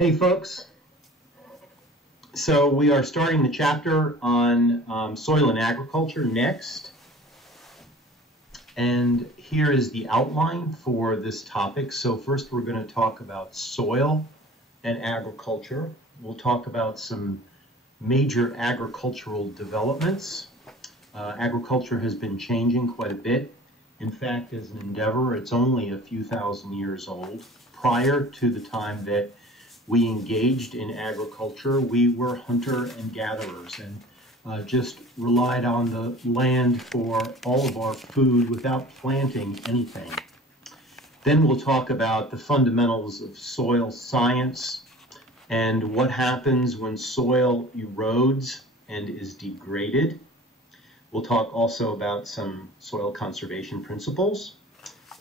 Hey folks, so we are starting the chapter on soil and agriculture next, and here is the outline for this topic. So first we're going to talk about soil and agriculture. We'll talk about some major agricultural developments. Agriculture has been changing quite a bit. In fact, as an endeavor, it's only a few thousand years old. Prior to the time that we engaged in agriculture, we were hunter and gatherers and just relied on the land for all of our food without planting anything. Then we'll talk about the fundamentals of soil science and what happens when soil erodes and is degraded. We'll talk also about some soil conservation principles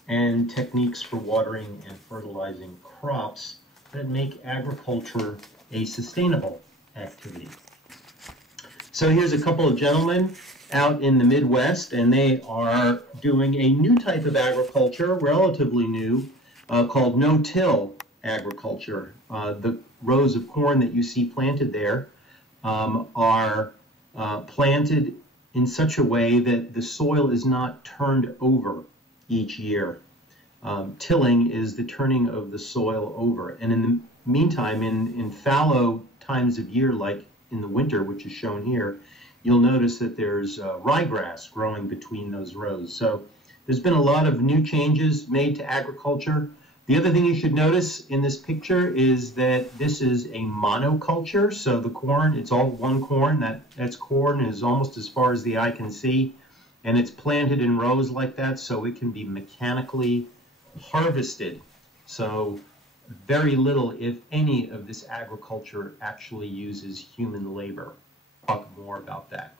and techniques for watering and fertilizing crops that make agriculture a sustainable activity. So here's a couple of gentlemen out in the Midwest, and they are doing a new type of agriculture, relatively new, called no-till agriculture. The rows of corn that you see planted there are planted in such a way that the soil is not turned over each year. Tilling is the turning of the soil over. And in the meantime, in fallow times of year, like in the winter, which is shown here, you'll notice that there's ryegrass growing between those rows. So there's been a lot of new changes made to agriculture. The other thing you should notice in this picture is that this is a monoculture. So the corn, it's all one corn. That's corn is almost as far as the eye can see. And it's planted in rows like that, so it can be mechanically harvested. So very little, if any, of this agriculture actually uses human labor. I'll talk more about that.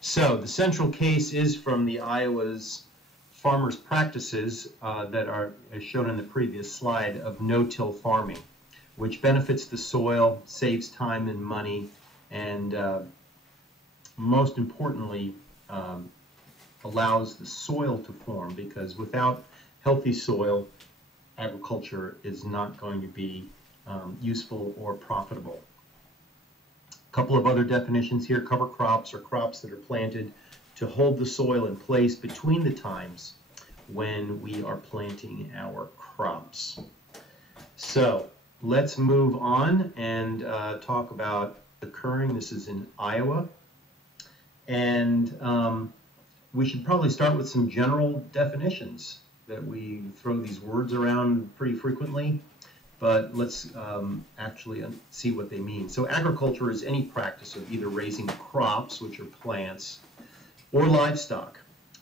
So the central case is from the Iowa's farmers' practices that are, as shown in the previous slide, of no-till farming, which benefits the soil, saves time and money, and most importantly, allows the soil to form, because without healthy soil, agriculture is not going to be useful or profitable. A couple of other definitions here. Cover crops are crops that are planted to hold the soil in place between the times when we are planting our crops. So let's move on and talk about occurring. This is in Iowa. And we should probably start with some general definitions that we throw these words around pretty frequently, but let's actually see what they mean. So agriculture is any practice of either raising crops, which are plants, or livestock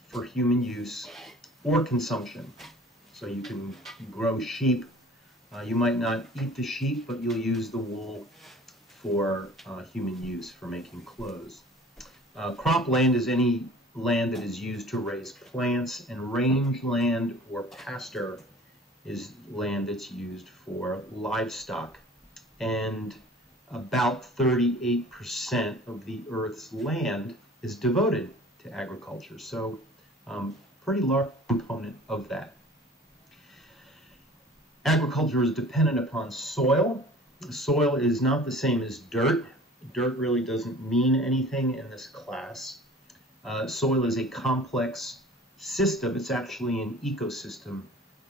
for human use or consumption. So you can grow sheep. You might not eat the sheep, but you'll use the wool for human use, for making clothes. Cropland is any land that is used to raise plants, and rangeland or pasture is land that's used for livestock. And about 38% of the Earth's land is devoted to agriculture. So pretty large component of that. Agriculture is dependent upon soil. Soil is not the same as dirt. Dirt really doesn't mean anything in this class. Soil is a complex system. It's actually an ecosystem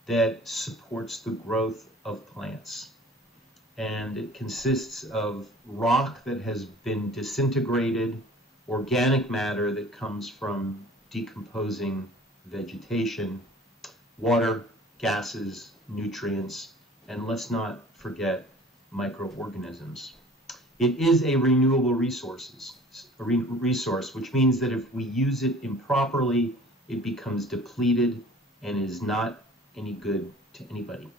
that supports the growth of plants. And it consists of rock that has been disintegrated, organic matter that comes from decomposing vegetation, water, gases, nutrients, and let's not forget microorganisms. It is a renewable resource, which means that if we use it improperly, it becomes depleted and is not any good to anybody.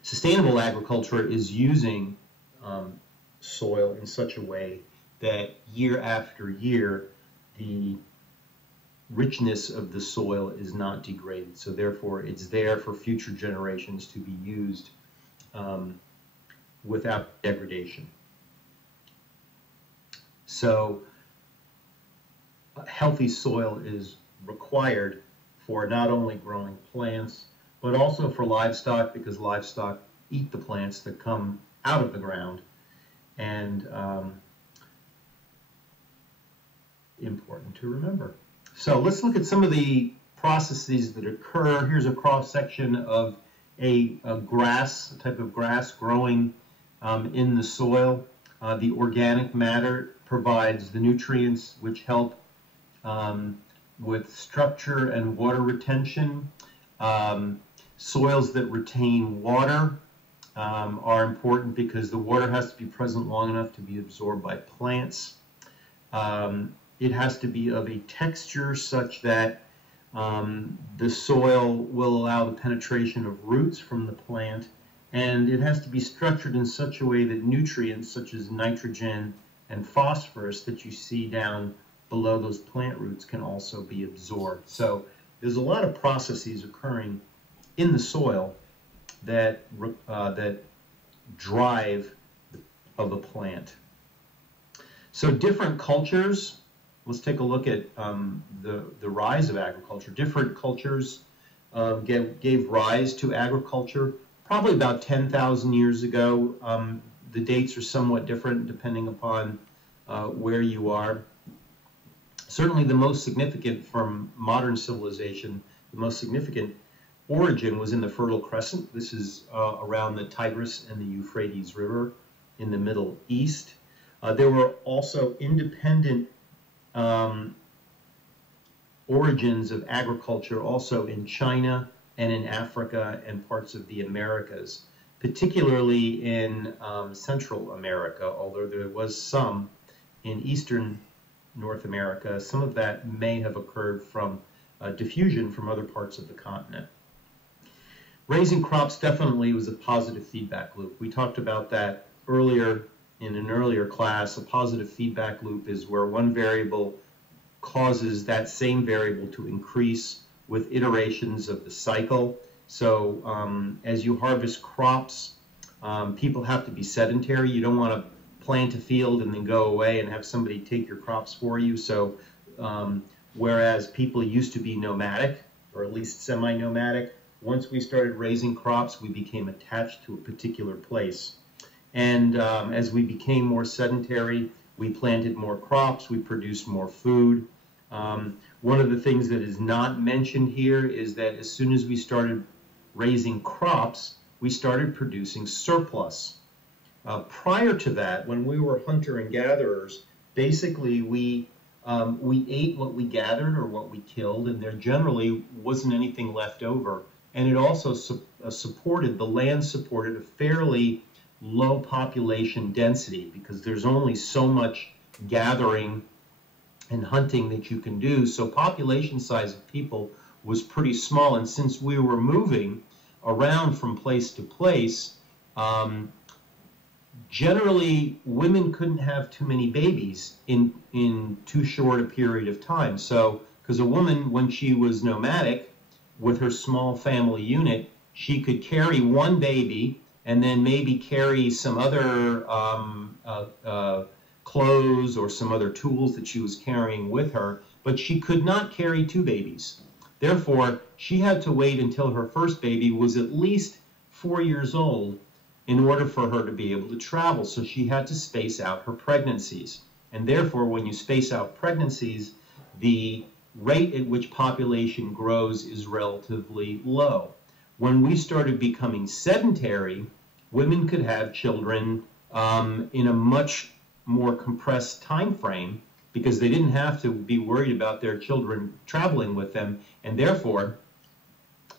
Sustainable agriculture is using soil in such a way that year after year, the richness of the soil is not degraded. So therefore, it's there for future generations to be used without degradation. So healthy soil is required for not only growing plants, but also for livestock, because livestock eat the plants that come out of the ground. And important to remember. So let's look at some of the processes that occur. Here's a cross section of a grass, a type of grass growing in the soil. The organic matter provides the nutrients which help with structure and water retention. Soils that retain water are important because the water has to be present long enough to be absorbed by plants. It has to be of a texture such that the soil will allow the penetration of roots from the plant, and it has to be structured in such a way that nutrients such as nitrogen and phosphorus that you see down below those plant roots can also be absorbed. So there's a lot of processes occurring in the soil that drive of a plant. So different cultures. Let's take a look at the rise of agriculture. Different cultures gave rise to agriculture probably about 10,000 years ago. The dates are somewhat different depending upon where you are. Certainly the most significant from modern civilization, the most significant origin was in the Fertile Crescent. This is around the Tigris and the Euphrates River in the Middle East. There were also independent origins of agriculture also in China and in Africa and parts of the Americas, particularly in Central America, although there was some in Eastern North America. Some of that may have occurred from diffusion from other parts of the continent. Raising crops definitely was a positive feedback loop. We talked about that earlier in an earlier class. A positive feedback loop is where one variable causes that same variable to increase with iterations of the cycle. So as you harvest crops, people have to be sedentary. You don't want to plant a field and then go away and have somebody take your crops for you. So whereas people used to be nomadic, or at least semi-nomadic, once we started raising crops, we became attached to a particular place. And as we became more sedentary, we planted more crops, we produced more food. One of the things that is not mentioned here is that as soon as we started raising crops, we started producing surplus. Prior to that, when we were hunter and gatherers, basically we ate what we gathered or what we killed, and there generally wasn't anything left over. And it also supported, the land supported a fairly low population density because there's only so much gathering and hunting that you can do. So population size of people was pretty small. And since we were moving around from place to place, generally women couldn't have too many babies in too short a period of time. So, because a woman, when she was nomadic with her small family unit, she could carry one baby and then maybe carry some other clothes or some other tools that she was carrying with her, but she could not carry two babies. Therefore, she had to wait until her first baby was at least 4 years old in order for her to be able to travel. So she had to space out her pregnancies. And therefore, when you space out pregnancies, the rate at which population grows is relatively low. When we started becoming sedentary, women could have children in a much more compressed time frame because they didn't have to be worried about their children traveling with them, and therefore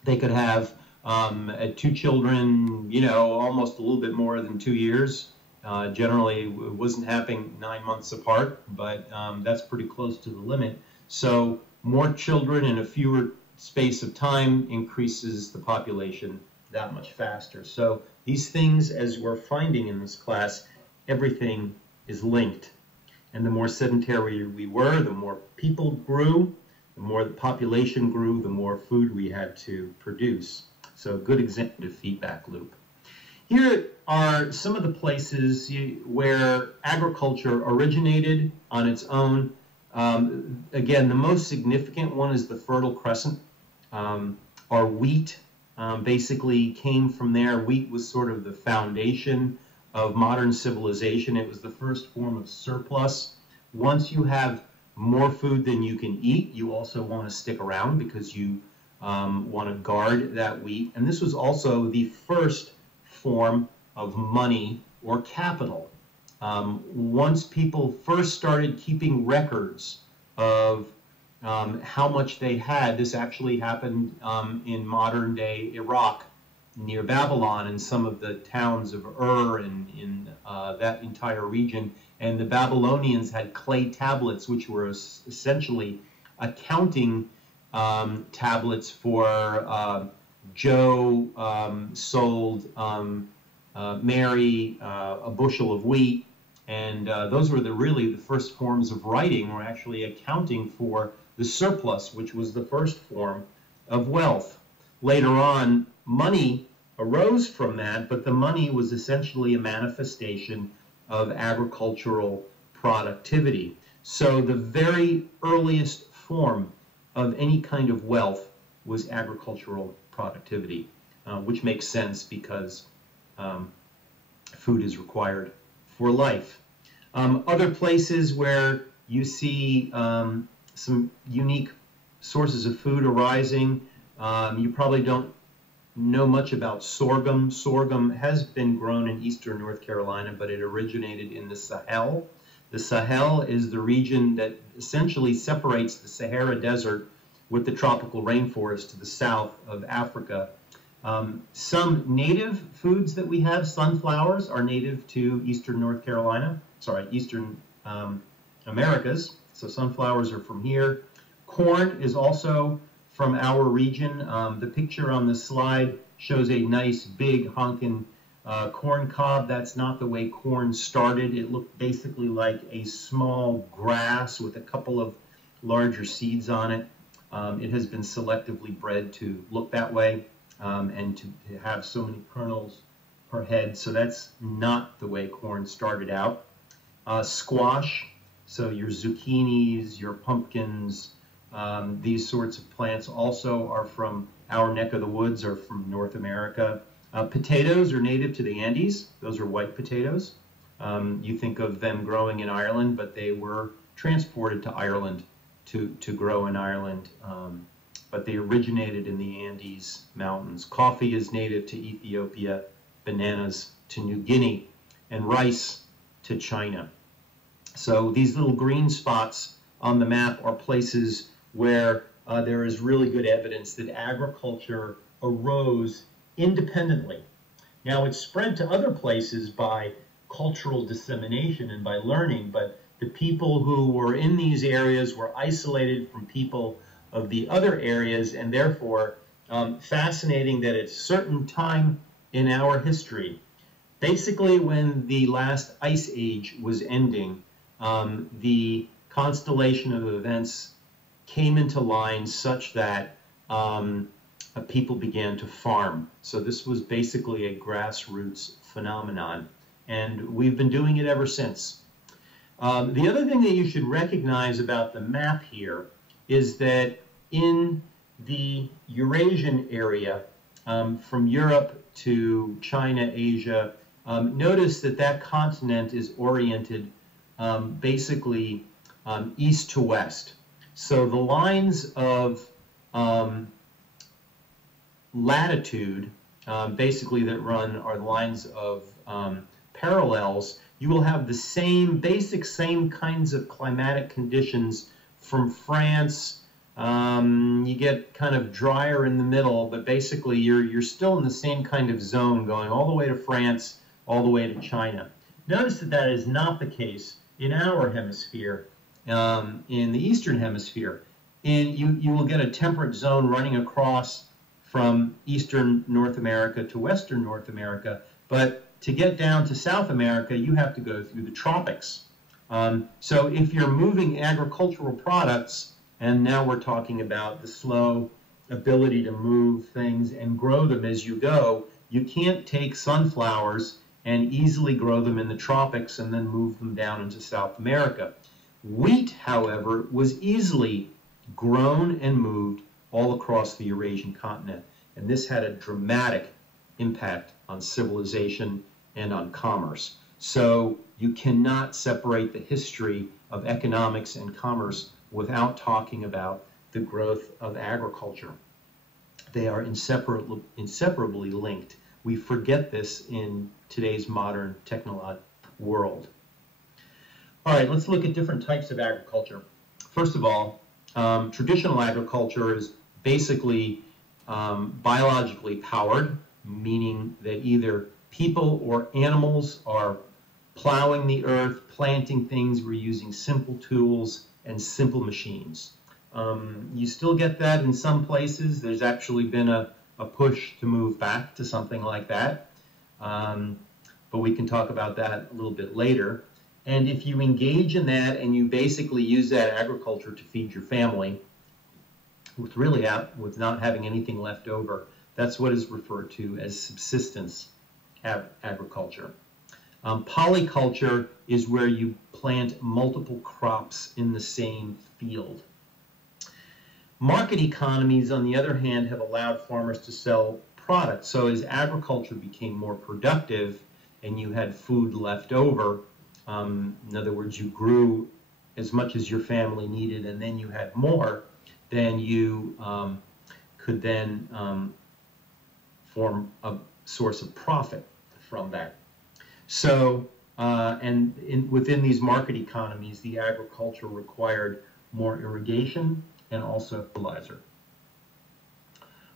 they could have 2 children, you know, almost a little bit more than 2 years. Generally, it wasn't happening 9 months apart, but that's pretty close to the limit. So more children in a fewer space of time increases the population that much faster. So these things, as we're finding in this class, everything is linked. And the more sedentary we were, the more people grew, the more the population grew, the more food we had to produce. So a good example of feedback loop. Here are some of the places where agriculture originated on its own. Again, the most significant one is the Fertile Crescent, or wheat basically came from there. Wheat was sort of the foundation of modern civilization. It was the first form of surplus. Once you have more food than you can eat, you also want to stick around because you want to guard that wheat. And this was also the first form of money or capital. Once people first started keeping records of how much they had, this actually happened in modern day Iraq near Babylon and some of the towns of Ur and in that entire region. And the Babylonians had clay tablets, which were essentially accounting tablets for Joe sold Mary a bushel of wheat. And those were really the first forms of writing, or actually accounting for the surplus, which was the first form of wealth. Later on, money arose from that, but the money was essentially a manifestation of agricultural productivity. So the very earliest form of any kind of wealth was agricultural productivity, which makes sense because food is required for life. Other places where you see some unique sources of food arising, you probably don't know much about sorghum. Sorghum has been grown in eastern North Carolina, but it originated in the Sahel. The Sahel is the region that essentially separates the Sahara Desert with the tropical rainforest to the south of Africa. Some native foods that we have, sunflowers, are native to eastern North Carolina, eastern Americas. So sunflowers are from here. Corn is also from our region. The picture on the slide shows a nice big honkin' corn cob. That's not the way corn started. It looked basically like a small grass with a couple of larger seeds on it. It has been selectively bred to look that way and to have so many kernels per head. So that's not the way corn started out. Squash, so your zucchinis, your pumpkins, these sorts of plants also are from our neck of the woods, or from North America. Potatoes are native to the Andes. Those are white potatoes. You think of them growing in Ireland, but they were transported to Ireland to grow in Ireland. But they originated in the Andes Mountains. Coffee is native to Ethiopia, bananas to New Guinea, and rice to China. So these little green spots on the map are places where there is really good evidence that agriculture arose independently. Now, it's spread to other places by cultural dissemination and by learning, but the people who were in these areas were isolated from people of the other areas, and therefore fascinating that at a certain time in our history, basically when the last ice age was ending, the constellation of events came into line such that people began to farm. So this was basically a grassroots phenomenon, and we've been doing it ever since. The other thing that you should recognize about the map here is that in the Eurasian area, from Europe to China, Asia, notice that that continent is oriented basically east to west. So the lines of latitude basically that run are lines of parallels. You will have the same kinds of climatic conditions from France. You get kind of drier in the middle, but basically you're still in the same kind of zone going all the way to France, all the way to China. Notice that that is not the case in our hemisphere, in the eastern hemisphere. And you will get a temperate zone running across from eastern North America to western North America, but to get down to South America, you have to go through the tropics. So if you're moving agricultural products, and now we're talking about the slow ability to move things and grow them as you go, you can't take sunflowers and easily grow them in the tropics and then move them down into South America. Wheat, however, was easily grown and moved all across the Eurasian continent. And this had a dramatic impact on civilization and on commerce. So you cannot separate the history of economics and commerce without talking about the growth of agriculture. They are inseparably linked. We forget this in today's modern technological world. All right, let's look at different types of agriculture. First of all, traditional agriculture is basically biologically powered, meaning that either people or animals are plowing the earth, planting things. We're using simple tools and simple machines. You still get that in some places. There's actually been a push to move back to something like that. But we can talk about that a little bit later. And if you engage in that and you basically use that agriculture to feed your family, with not having anything left over, that's what is referred to as subsistence agriculture. Polyculture is where you plant multiple crops in the same field. Market economies, on the other hand, have allowed farmers to sell products. So as agriculture became more productive and you had food left over, in other words, you grew as much as your family needed and then you had more, then you could then form a source of profit from that. So, within these market economies, the agriculture required more irrigation and also fertilizer.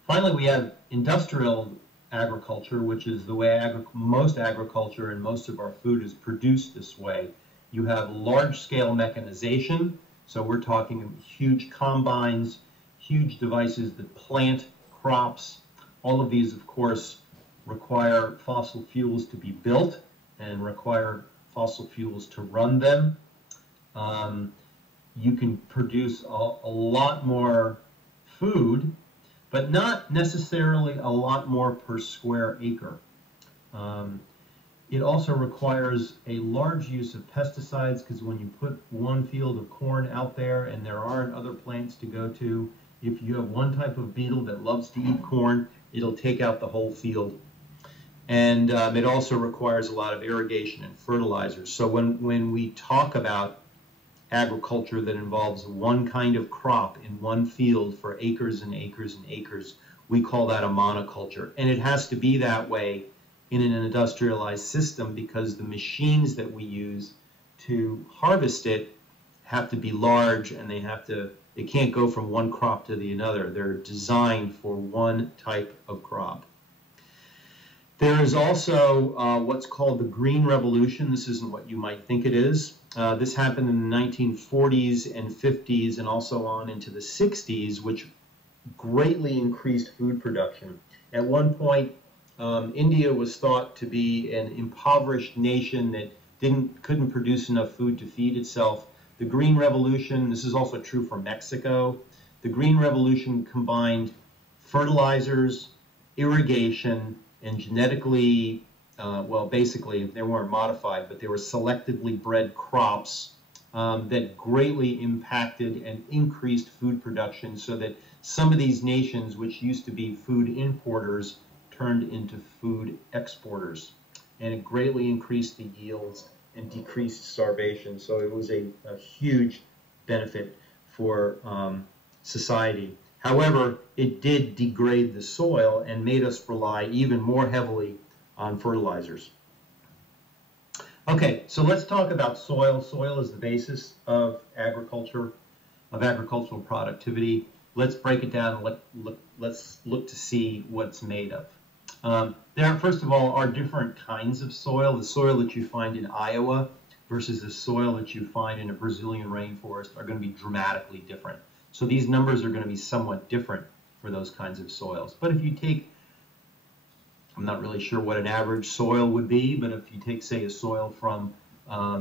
Finally, we have industrial agriculture, which is the way most agriculture and most of our food is produced this way. You have large-scale mechanization, so we're talking huge combines, huge devices that plant crops. All of these, of course, require fossil fuels to be built and require fossil fuels to run them. You can produce a lot more food, but not necessarily a lot more per square acre. It also requires a large use of pesticides, because when you put one field of corn out there and there aren't other plants to go to, if you have one type of beetle that loves to eat corn, it'll take out the whole field. And it also requires a lot of irrigation and fertilizers. So when we talk about agriculture that involves one kind of crop in one field for acres and acres and acres, we call that a monoculture. And it has to be that way in an industrialized system because the machines that we use to harvest it have to be large, and they can't go from one crop to the other. They're designed for one type of crop. There is also what's called the Green Revolution. This isn't what you might think it is. This happened in the 1940s and 50s and also on into the 60s, which greatly increased food production. At one point, India was thought to be an impoverished nation that couldn't produce enough food to feed itself. The Green Revolution, this is also true for Mexico, the Green Revolution combined fertilizers, irrigation, and genetically, basically they weren't modified, but they were selectively bred crops that greatly impacted and increased food production, so that some of these nations, which used to be food importers, turned into food exporters. And it greatly increased the yields and decreased starvation. So it was a huge benefit for society. However, it did degrade the soil and made us rely even more heavily on fertilizers. Okay, so let's talk about soil. Soil is the basis of agriculture, of agricultural productivity. Let's break it down and let's look to see what it's made of. There, first of all, are different kinds of soil. The soil that you find in Iowa versus the soil that you find in a Brazilian rainforest are going to be dramatically different. So these numbers are going to be somewhat different for those kinds of soils. But if you take, I'm not really sure what an average soil would be, but if you take, say, a soil from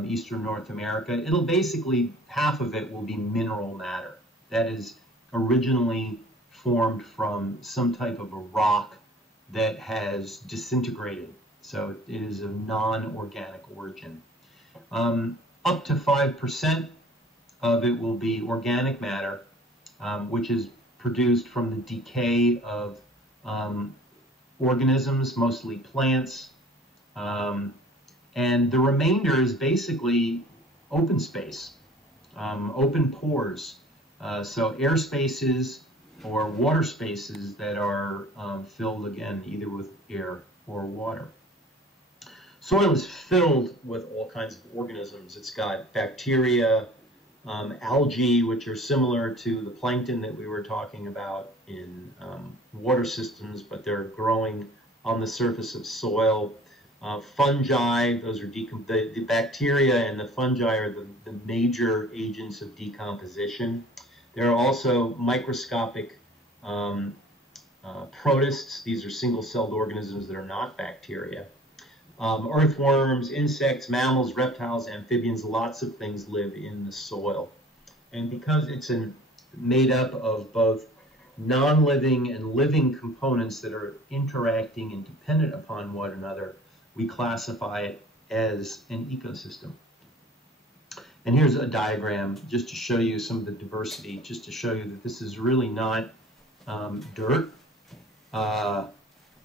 eastern North America, it'll basically, half of it will be mineral matter. That is originally formed from some type of a rock that has disintegrated. So it is of non-organic origin. Up to 5% of it will be organic matter, which is produced from the decay of organisms, mostly plants, and the remainder is basically open space, open pores, so air spaces or water spaces that are filled again either with air or water. Soil is filled with all kinds of organisms. It's got bacteria, algae, which are similar to the plankton that we were talking about in water systems, but they're growing on the surface of soil. Fungi, those are the bacteria and the fungi are the major agents of decomposition. There are also microscopic protists. These are single-celled organisms that are not bacteria. Earthworms, insects, mammals, reptiles, amphibians, lots of things live in the soil. And because it's made up of both non-living and living components that are interacting and dependent upon one another, we classify it as an ecosystem. And here's a diagram just to show you some of the diversity, just to show you that this is really not dirt.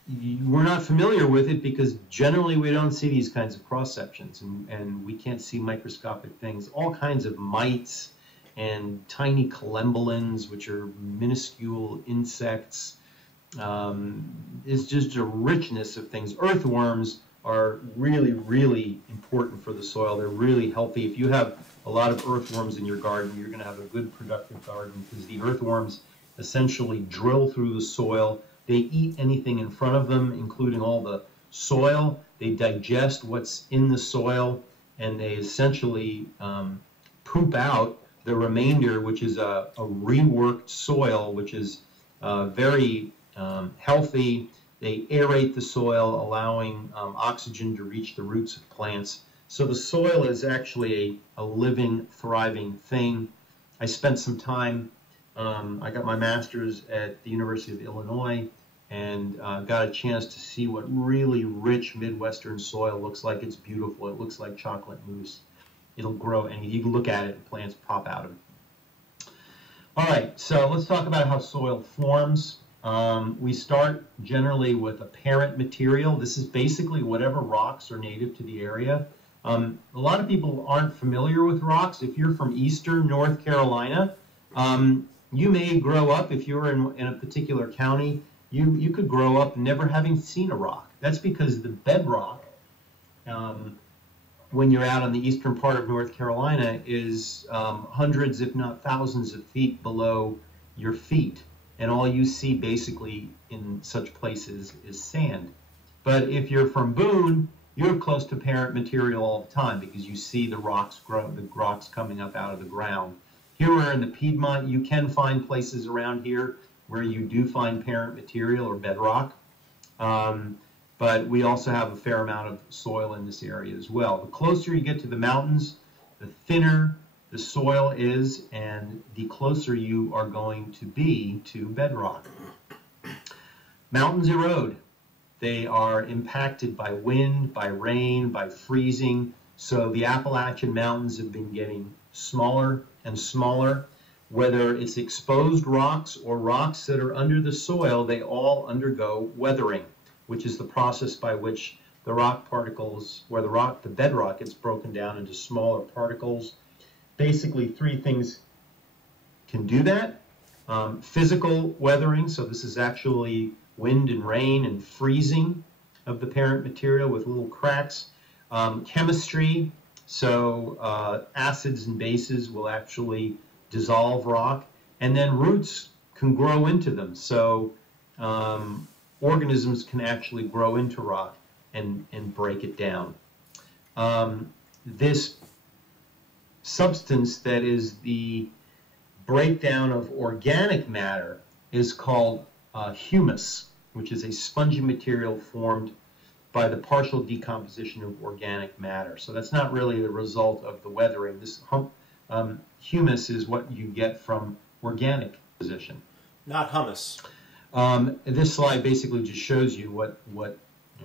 We're not familiar with it because generally we don't see these kinds of cross sections, and we can't see microscopic things. All kinds of mites and tiny collembolans, which are minuscule insects. It's just a richness of things. Earthworms are really, really important for the soil. They're really healthy. If you have a lot of earthworms in your garden, you're going to have a good, productive garden because the earthworms essentially drill through the soil. They eat anything in front of them, including all the soil. They digest what's in the soil, and they essentially poop out the remainder, which is a reworked soil, which is very healthy. They aerate the soil, allowing oxygen to reach the roots of plants. So the soil is actually a living, thriving thing. I spent some time, I got my master's at the University of Illinois and got a chance to see what really rich Midwestern soil looks like. It's beautiful. It looks like chocolate mousse. It'll grow, and you can look at it and plants pop out of it. All right, so let's talk about how soil forms. We start generally with a parent material. This is basically whatever rocks are native to the area. A lot of people aren't familiar with rocks. If you're from eastern North Carolina, you may grow up, if you're in a particular county, you could grow up never having seen a rock. That's because the bedrock, when you're out on the eastern part of North Carolina, is hundreds, if not thousands of feet below your feet. And all you see basically in such places is sand. But if you're from Boone, you're close to parent material all the time because you see the rocks grow, the rocks coming up out of the ground. Here we're in the Piedmont. You can find places around here where you do find parent material or bedrock. But we also have a fair amount of soil in this area as well. The closer you get to the mountains, the thinner the soil is, and the closer you are going to be to bedrock. Mountains erode. They are impacted by wind, by rain, by freezing. So the Appalachian Mountains have been getting smaller and smaller. Whether it's exposed rocks or rocks that are under the soil, they all undergo weathering, which is the process by which the rock particles, where the bedrock gets broken down into smaller particles. Basically, three things can do that. Physical weathering, so this is actually wind and rain and freezing of the parent material with little cracks. Chemistry, so acids and bases will actually dissolve rock. And then roots can grow into them. So organisms can actually grow into rock and break it down. This substance that is the breakdown of organic matter is called humus, which is a spongy material formed by the partial decomposition of organic matter. So that's not really the result of the weathering. This humus is what you get from organic composition. Not hummus. This slide basically just shows you what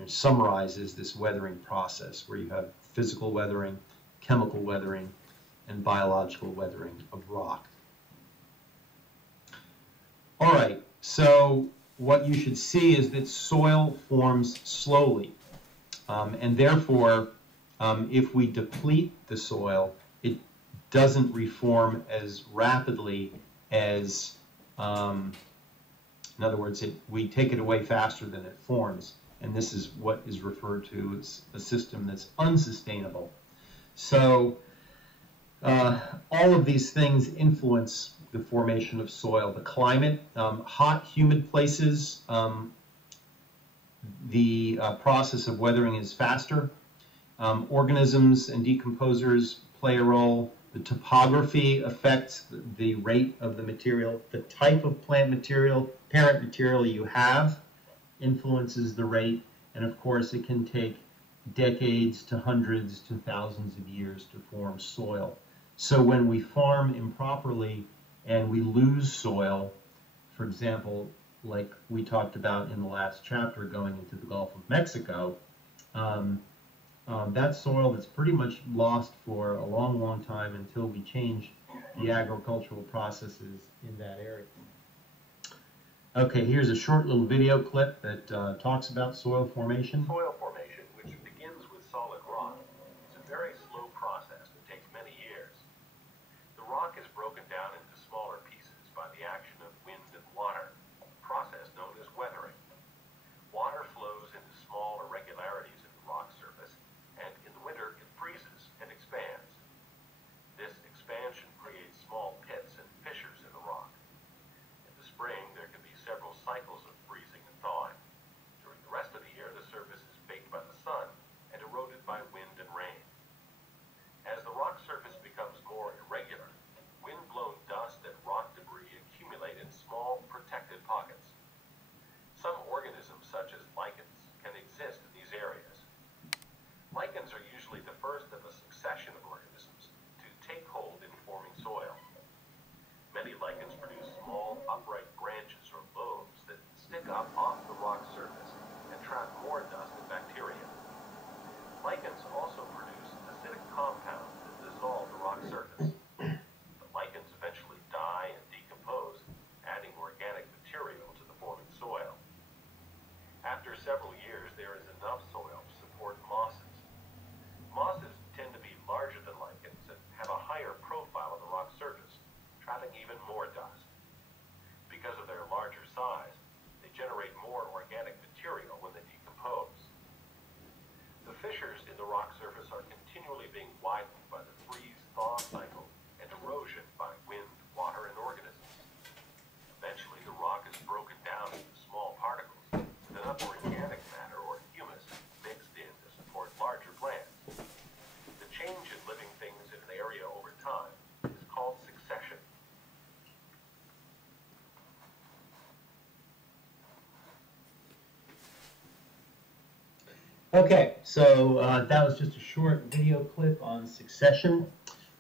summarizes this weathering process, where you have physical weathering, chemical weathering, and biological weathering of rock. All right, so what you should see is that soil forms slowly. And therefore, if we deplete the soil, it doesn't reform as rapidly as, in other words, we take it away faster than it forms. And this is what is referred to as a system that's unsustainable. So all of these things influence the formation of soil. The climate, hot, humid places, the process of weathering is faster. Organisms and decomposers play a role. The topography affects the rate of the material. The type of plant material, parent material you have influences the rate. And of course, it can take decades to hundreds to thousands of years to form soil. So when we farm improperly and we lose soil, for example, like we talked about in the last chapter going into the Gulf of Mexico, that soil that's pretty much lost for a long, long time until we change the agricultural processes in that area. Okay, here's a short little video clip that talks about soil formation. Soil formation, which begins with solid rock, is a very slow process that takes many years. The rock is broken down into smaller pieces by the action of wind and water, a process known as weathering. Water flows into small irregularities in the rock surface, and in the winter it freezes and expands. This expansion creates small pits and fissures in the rock. In the spring, there can be several cycles of freezing and thawing. During the rest of the year, the surface is baked by the sun and eroded by wind and rain. As the rock surface becomes more irregular, wind-blown dust and rock debris accumulate in small, protected pockets. Some organisms, such as lichens, can exist in these areas. Lichens are usually the first of a succession of organisms to take hold in forming soil. Many lichens produce small, upright branches or lobes that stick up off the rock surface and trap more dust and bacteria. Lichens also produce acidic compounds that dissolve the rock surface. The lichens eventually die and decompose, adding organic material to the forming soil. After several years, there is enough soil to support mosses. Mosses tend to be larger than lichens and have a higher profile on the rock surface, trapping even more dust. Because of their larger size, they generate more organic material when they decompose. The fissures in the rock surface are continually being widened by the freeze-thaw cycle and erosion by wind, water, and organisms. Eventually, the rock is broken down into small particles with enough organic matter or humus mixed in to support larger plants. The change in living things in an area over time is called succession. Okay, so that was just a short video clip on succession.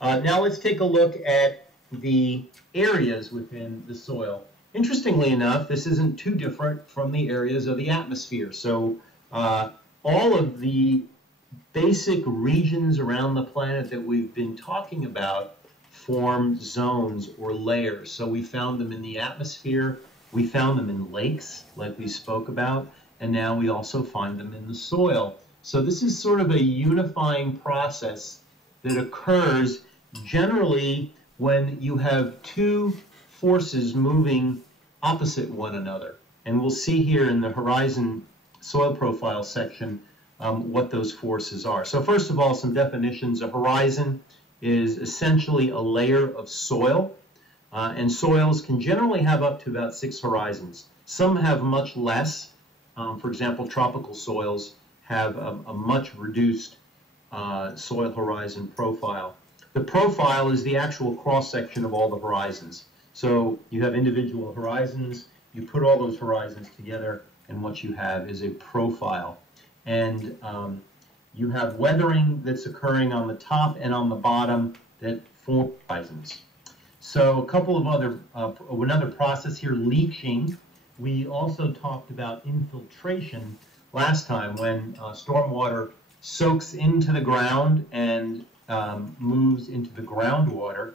Now let's take a look at the areas within the soil. Interestingly enough, this isn't too different from the areas of the atmosphere. So all of the basic regions around the planet that we've been talking about form zones or layers. So we found them in the atmosphere, we found them in lakes, like we spoke about, and now we also find them in the soil. So this is sort of a unifying process that occurs generally when you have two forces moving opposite one another. And we'll see here in the horizon soil profile section what those forces are. So first of all, some definitions. A horizon is essentially a layer of soil, and soils can generally have up to about 6 horizons. Some have much less. For example, tropical soils have a much reduced soil horizon profile. The profile is the actual cross-section of all the horizons. So you have individual horizons, you put all those horizons together, and what you have is a profile. And you have weathering that's occurring on the top and on the bottom that form horizons. So a couple of another process here, leaching. We also talked about infiltration last time when stormwater soaks into the ground and moves into the groundwater.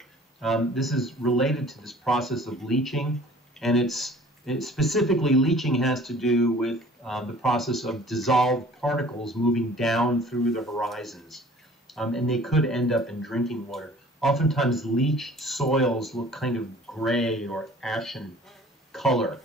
This is related to this process of leaching, and it's Specifically, leaching has to do with the process of dissolved particles moving down through the horizons, and they could end up in drinking water. Oftentimes, leached soils look kind of gray or ashen color.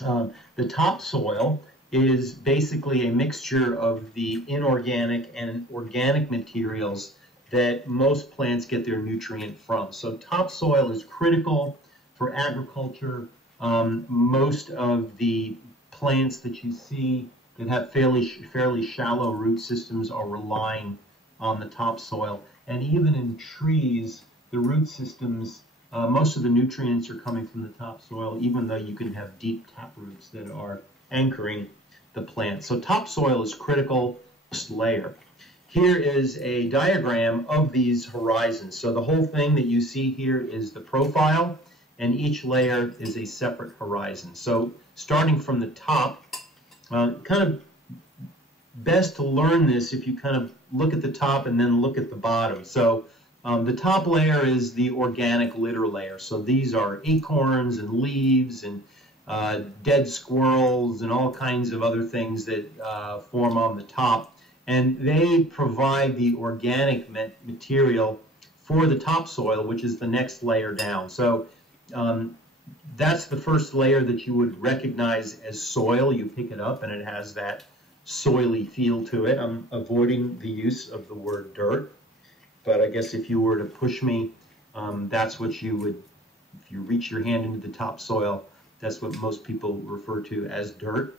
The topsoil is basically a mixture of the inorganic and organic materials that most plants get their nutrient from. So topsoil is critical for agriculture. Most of the plants that you see that have fairly shallow root systems are relying on the topsoil. And even in trees, the root systems, most of the nutrients are coming from the topsoil, even though you can have deep taproots that are anchoring the plant. So topsoil is critical layer. Here is a diagram of these horizons. So the whole thing that you see here is the profile, and each layer is a separate horizon. So starting from the top, kind of best to learn this if you kind of look at the top and then look at the bottom. So the top layer is the organic litter layer. So these are acorns and leaves and dead squirrels and all kinds of other things that form on the top. And they provide the organic material for the topsoil, which is the next layer down. So that's the first layer that you would recognize as soil. You pick it up and it has that soily feel to it. I'm avoiding the use of the word dirt, but I guess if you were to push me, that's what you would, if you reach your hand into the topsoil, that's what most people refer to as dirt.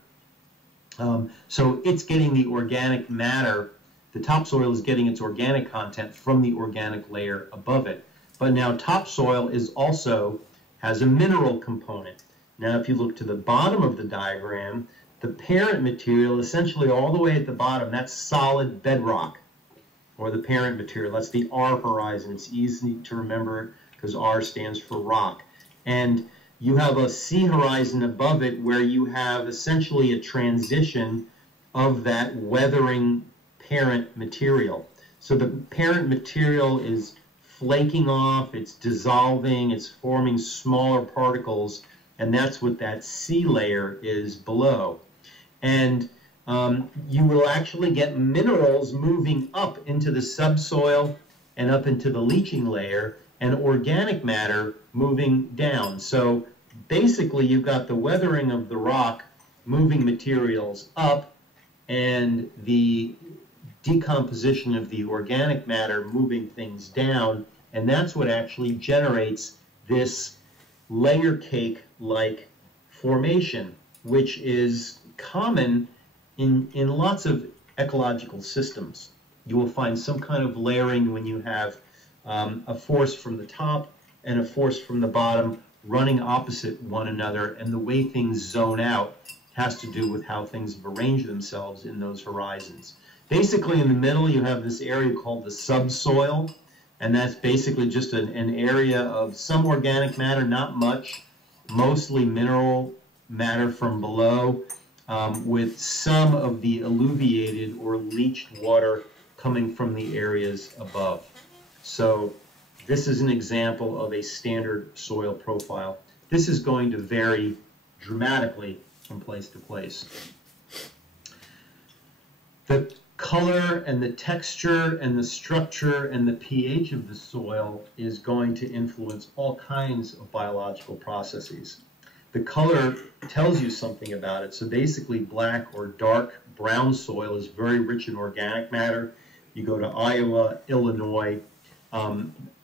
So it's getting the organic matter, the topsoil is getting its organic content from the organic layer above it. But now topsoil is also has a mineral component. Now if you look to the bottom of the diagram, the parent material, essentially all the way at the bottom, that's solid bedrock, or the parent material. That's the R horizon. It's easy to remember because R stands for rock. And you have a C horizon above it where you have essentially a transition of that weathering parent material. So the parent material is flaking off, it's dissolving, it's forming smaller particles, and that's what that C layer is below. And you will actually get minerals moving up into the subsoil and up into the leaching layer, and organic matter moving down. So basically you've got the weathering of the rock moving materials up and the decomposition of the organic matter moving things down, and that's what actually generates this layer cake-like formation, which is common in lots of ecological systems. You will find some kind of layering when you have a force from the top and a force from the bottom running opposite one another, and the way things zone out has to do with how things have arranged themselves in those horizons. Basically in the middle you have this area called the subsoil, and that's basically just an area of some organic matter, not much, mostly mineral matter from below, with some of the alluviated or leached water coming from the areas above. So this is an example of a standard soil profile. This is going to vary dramatically from place to place. The color and the texture and the structure and the pH of the soil is going to influence all kinds of biological processes. The color tells you something about it. So basically black or dark brown soil is very rich in organic matter. You go to Iowa, Illinois.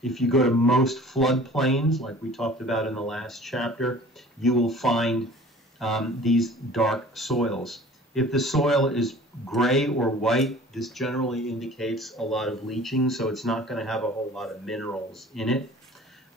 If you go to most floodplains, like we talked about in the last chapter, you will find these dark soils. If the soil is gray or white, this generally indicates a lot of leaching, so it's not going to have a whole lot of minerals in it.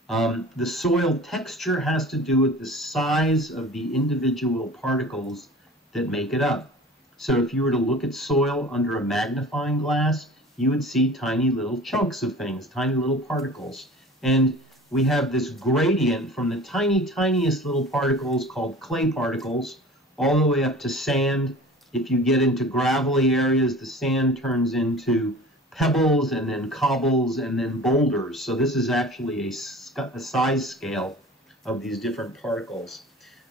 The soil texture has to do with the size of the individual particles that make it up. So if you were to look at soil under a magnifying glass, you would see tiny little chunks of things, tiny little particles. And we have this gradient from the tiniest little particles called clay particles all the way up to sand. If you get into gravelly areas, the sand turns into pebbles and then cobbles and then boulders. So this is actually a size scale of these different particles.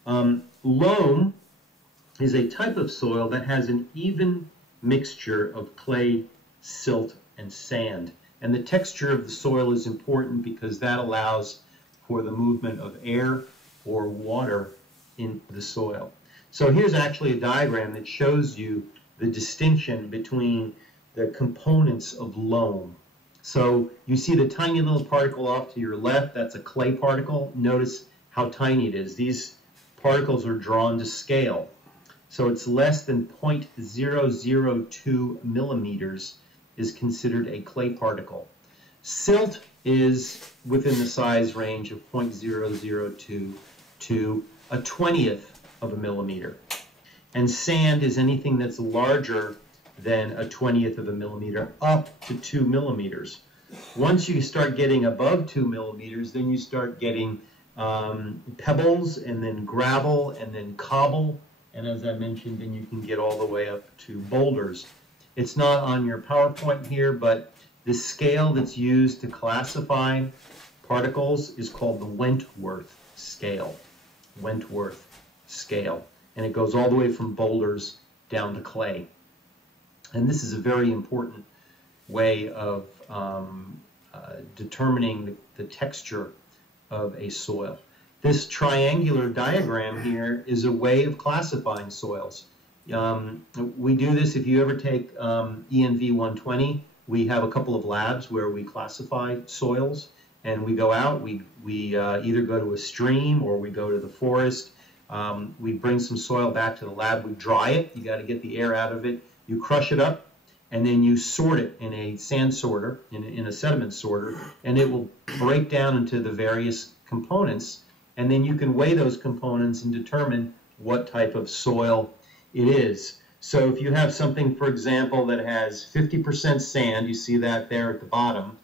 Loam is a type of soil that has an even mixture of clay, silt, and sand. And the texture of the soil is important because that allows for the movement of air or water in the soil. So here's actually a diagram that shows you the distinction between the components of loam. So you see the tiny little particle off to your left, that's a clay particle. Notice how tiny it is. These particles are drawn to scale. So it's less than 0.002 millimeters is considered a clay particle. Silt is within the size range of 0.002 to a 20th of a millimeter. And sand is anything that's larger than a 20th of a millimeter up to 2 millimeters. Once you start getting above 2 millimeters, then you start getting pebbles and then gravel and then cobble. And as I mentioned, then you can get all the way up to boulders. It's not on your PowerPoint here, but the scale that's used to classify particles is called the Wentworth scale. Wentworth scale. And it goes all the way from boulders down to clay. And this is a very important way of determining the texture of a soil. This triangular diagram here is a way of classifying soils. We do this if you ever take ENV 120. We have a couple of labs where we classify soils, and we go out, we either go to a stream or we go to the forest. We bring some soil back to the lab, we dry it, you got to get the air out of it, you crush it up, and then you sort it in a sand sorter, in a sediment sorter, and it will break down into the various components, and then you can weigh those components and determine what type of soil it is. So if you have something, for example, that has 50% sand, you see that there at the bottom,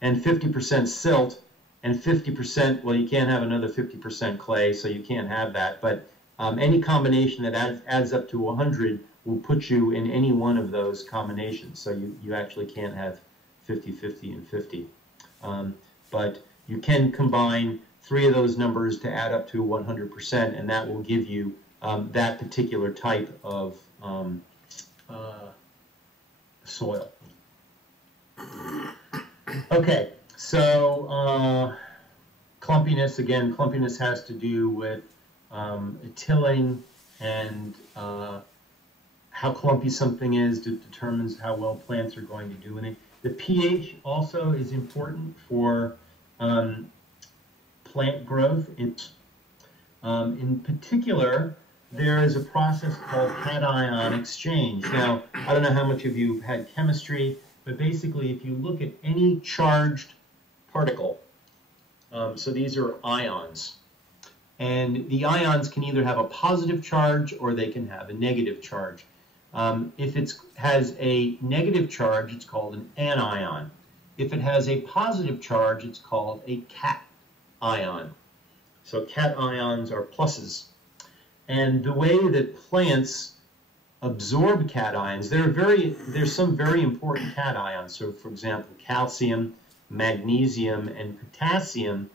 and 50% silt, and 50%, well, you can't have another 50% clay, so you can't have that, but any combination that adds up to 100 will put you in any one of those combinations, so you actually can't have 50, 50, and 50. But you can combine 3 of those numbers to add up to 100%, and that will give you that particular type of soil. Okay, so clumpiness, again, clumpiness has to do with tilling, and how clumpy something is determines how well plants are going to do in it. The pH also is important for plant growth. It's, in particular, there is a process called cation exchange. Now, I don't know how much of you have had chemistry, but basically if you look at any charged particle, so these are ions, and the ions can either have a positive charge or they can have a negative charge. If it has a negative charge, it's called an anion. If it has a positive charge, it's called a cation. So cations are pluses. And the way that plants absorb cations, there's some very important cations. So for example, calcium, magnesium, and potassium.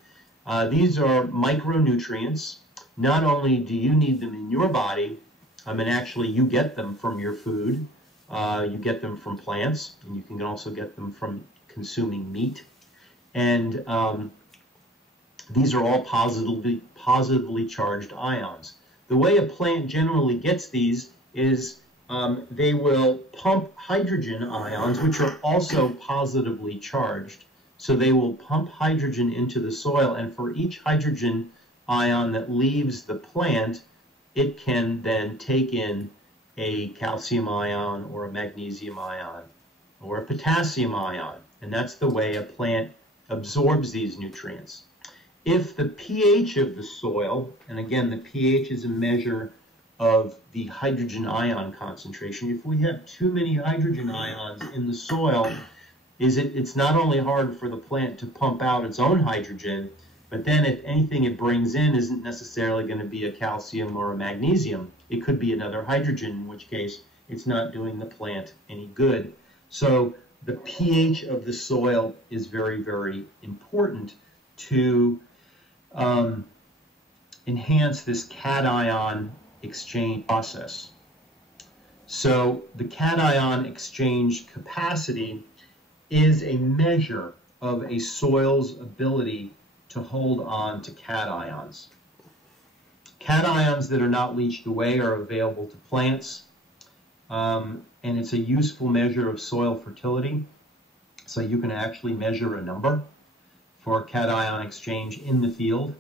These are micronutrients. Not only do you need them in your body, and actually you get them from your food, you get them from plants, and you can also get them from consuming meat. And these are all positively charged ions. The way a plant generally gets these is they will pump hydrogen ions, which are also positively charged. So they will pump hydrogen into the soil, and for each hydrogen ion that leaves the plant, it can then take in a calcium ion or a magnesium ion or a potassium ion. And that's the way a plant absorbs these nutrients. If the pH of the soil, and again, the pH is a measure of the hydrogen ion concentration. If we have too many hydrogen ions in the soil, it's not only hard for the plant to pump out its own hydrogen, but then if anything it brings in isn't necessarily going to be a calcium or a magnesium. It could be another hydrogen, in which case it's not doing the plant any good. So the pH of the soil is very, very important to enhance this cation exchange process. So the cation exchange capacity is a measure of a soil's ability to hold on to cations. Cations that are not leached away are available to plants, and it's a useful measure of soil fertility. So you can actually measure a number for cation exchange in the field.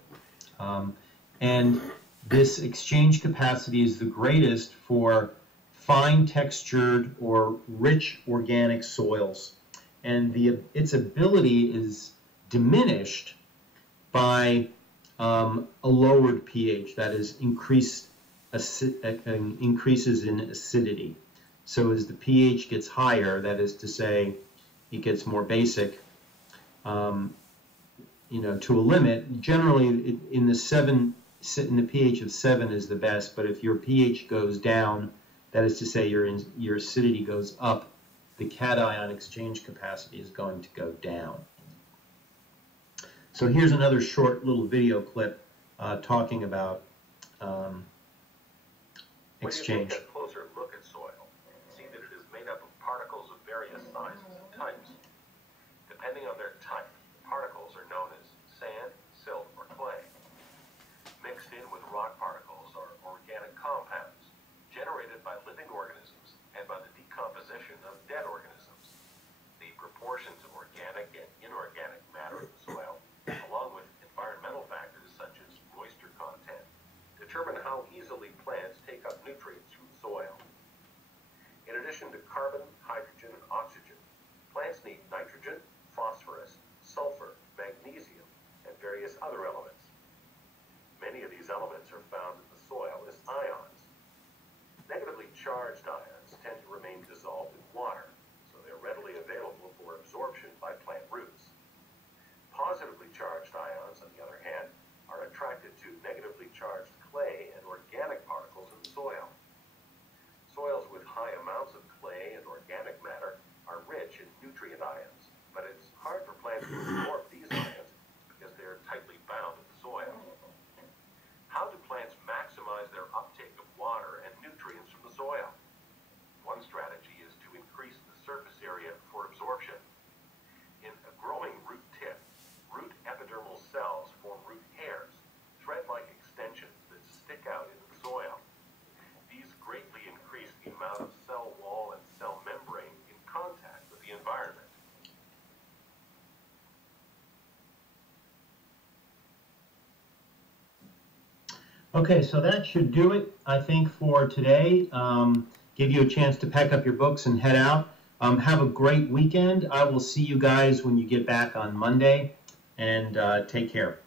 And this exchange capacity is the greatest for fine textured or rich organic soils. And its ability is diminished by a lowered pH, that is, increases in acidity. So as the pH gets higher, that is to say, it gets more basic, to a limit. Generally, in the pH of 7 is the best, but if your pH goes down, that is to say, your acidity goes up, the cation exchange capacity is going to go down. So here's another short little video clip talking about exchange. When you take a closer look at soil, see that it is made up of particles of various sizes and types. Depending on their type, the particles are known as sand, silt, or clay. Mixed in with rock particles are organic compounds generated by living organisms and by the decomposition of dead organisms. The proportions of organic and inorganic matter in the soil, along with environmental factors such as moisture content, determine how easily plants take up nutrients from the soil. In addition to carbon, hydrogen, and oxygen, plants need nitrogen, phosphorus, sulfur, magnesium, and various other elements. Many of these elements are found in the soil as ions. Negatively charged ions tend to remain dissolved in water, so they're readily available for absorption by plant roots. Positively charged ions, on the other hand, are attracted to negatively charged clay and organic particles in the soil. Soils with high amounts of clay and organic matter are rich in nutrient ions, but it's hard for plants to absorb these ions because they are tightly bound in the soil. How do plants maximize their uptake of water and nutrients from the soil? One strategy is to increase the surface area for absorption. In a growing root tip, root epidermal cells form root hairs, thread-like extensions that stick out into the soil. These greatly increase the amount of cell wall and cell membrane in contact with the environment. Okay, so that should do it, I think, for today. Give you a chance to pack up your books and head out. Have a great weekend. I will see you guys when you get back on Monday, and take care.